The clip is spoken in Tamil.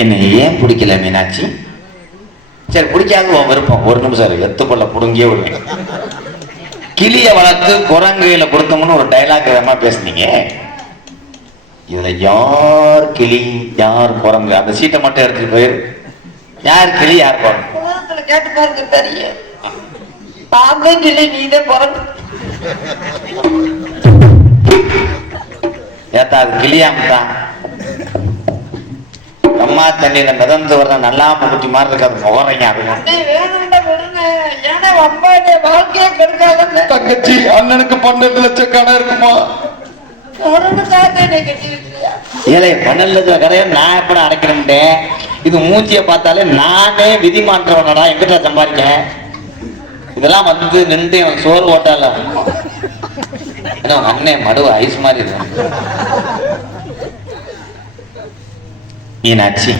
என்னை ஏன் பிடிக்கல மீனாட்சி? சரி, பிடிக்காது உன் விருப்பம். ஒரு நிமிஷம் எத்துப்பள்ள புடுங்கியே விடுவேன். கிளிய வளர்த்து குரங்கையில கொடுத்தோம்னு ஒரு டைலாக் விதமா பேசுனீங்க. இதுல யார் கிளி யார் குரங்கு? அந்த சீட்டை மட்டும் எடுத்துட்டு போயிரு. யார் கிளி யார் குரங்கு கேட்டு பாருங்க தெரியும். தாங்களும் கிளி நீதே குரங்கு. ஏத்தா அது கிளியாமத்தான் அம்மா தண்ணியில மிதந்து வர்ற நல்லா குட்டி மாதிரி இருக்காது முகரைங்க. அது தங்கச்சி அண்ணனுக்கு 12 லட்சம் கடை இருக்குமா? ஏழை 12 லட்சம் கடையை நான் எப்படி அடைக்கிறேன்? இது மூச்சியை பார்த்தாலே நானே விதி மாற்றவனடா. எங்கிட்ட சம்பாதிக்க இதெல்லாம் வந்து நின்று எனக்கு சோறு ஓட்டால அண்ணன் மடுவு ஐஸ் மாதிரி இருக்கு. மீனாட்சி,